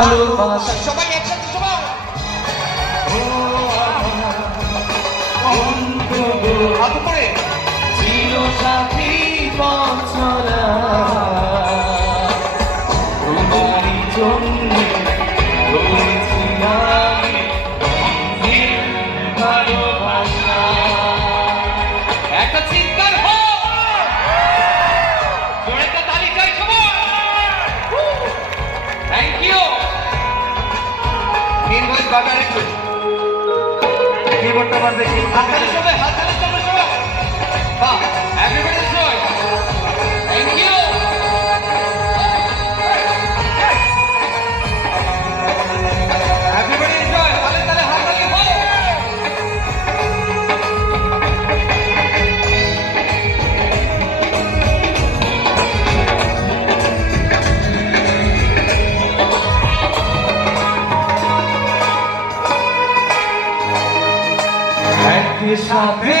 ভালোবাসা সবাই একসাথে সবাই হাত উপরে ছিল সাথী বছরা তোমারই জন্য করেছি আমি ভালোবাসা। একটা চিৎকার হোক, জোরে একটা তালি চাই সবাই। Thank you. তিন বছর বাজার একটু কিবোর্ডটা বাজে কি হাততালি সবাই, হাততালি সবাই সবাই। বাহ, everybody enjoy. Thank you. Everybody enjoy. তালে তালে হাততালি হোক। একই সাথে